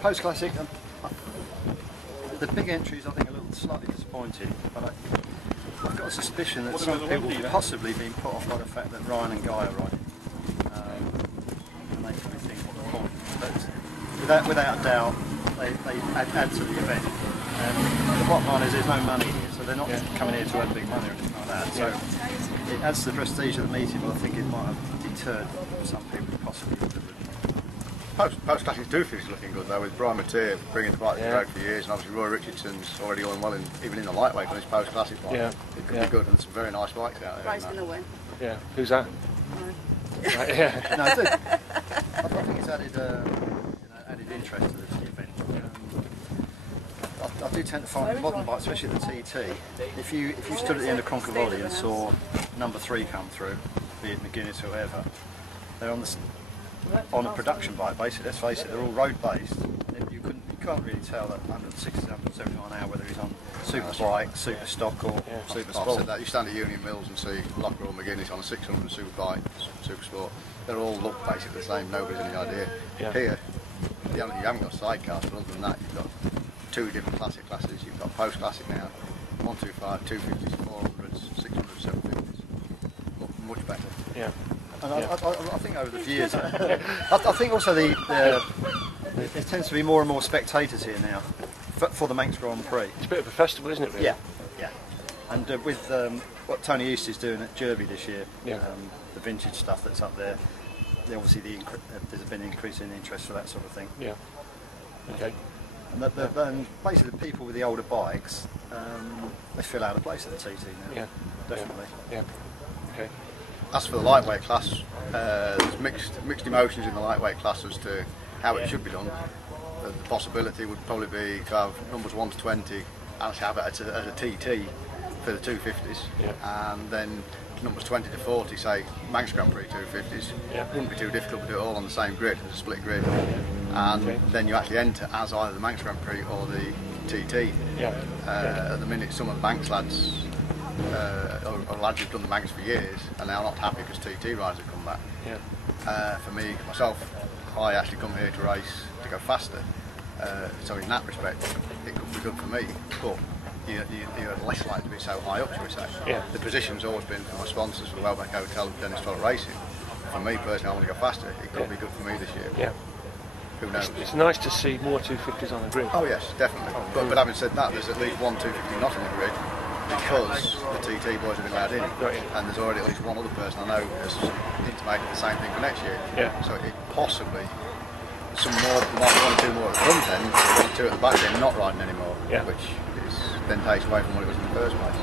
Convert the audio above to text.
Post Classic, the big entries I think are a little slightly disappointing, but I've got a suspicion that some people have possibly been put off by the fact that Ryan and Guy are riding. And they probably think, what the point? But without a doubt, they add to the event. And the bottom line is there's no money here, so they're not coming here to earn big money or anything like that. So it adds to the prestige of the meeting, but I think it might have deterred some people possibly would have. Post Classic 250 is looking good though, with Brian Mateer bringing the bike to the road for years, and obviously Roy Richardson's already going well, even in the lightweight on his Post Classic bike. Yeah. It could be good, and some very nice bikes out there. Ray's going to win. Yeah, who's that? Right, yeah. No, I think it's added, added interest to the event. I do tend to find the modern bikes, especially the TT, if you stood at the end of Concavalli and saw number 3 come through, be it McGuinness or whoever, they're on a production bike basically. Let's face it, they're all road based. You can't really tell at 160, 170 mile an hour whether he's on super bike, super stock or super sport. I've said that. You stand at Union Mills and see Locker or McGuinness on a 600 super bike, super sport. They're all look basically the same. Nobody's any idea. Here, the only you haven't got sidecars, but other than that, you've got 2 different classic classes. You've got Post Classic now, 125, 250s, 400s, 600s, 750s. Look much better. Yeah. And I think over the years, I think also there tends to be more and more spectators here now for the Manx Grand Prix. It's a bit of a festival, isn't it, really? Yeah, yeah. And with what Tony East is doing at Derby this year, the vintage stuff that's up there, obviously there's been an increase in interest for that sort of thing. Yeah. Okay. And basically the people with the older bikes, they feel out of place at the TT now. Yeah. Definitely. Yeah. Okay. As for the lightweight class, there's mixed emotions in the lightweight class as to how it should be done. The possibility would probably be to have numbers 1 to 20 actually have it as a TT for the 250s, and then numbers 20 to 40, say Manx Grand Prix 250s. Wouldn't be too difficult to do it all on the same grid, as a split grid, and then you actually enter as either the Manx Grand Prix or the TT. At the minute, some of the Manx lads, or lads who've done the Manx for years, are now not happy because TT riders have come back. For me, myself, I actually come here to race to go faster, so in that respect it could be good for me, but you're less likely to be so high up, shall we say. The position's always been for my sponsors, for the Wellbeck Hotel and Dennis Troller Racing. For me personally, I want to go faster. It could be good for me this year. Who knows? It's nice to see more 250s on the grid. Oh yes, definitely. But having said that, there's at least 1 250 not on the grid, because the TT boys have been allowed in, and there's already at least one other person I know has intimated the same thing for next year. So it possibly some more might want to do more at the front end, want to do at the back end, not riding anymore, which is then takes away from what it was in the first place.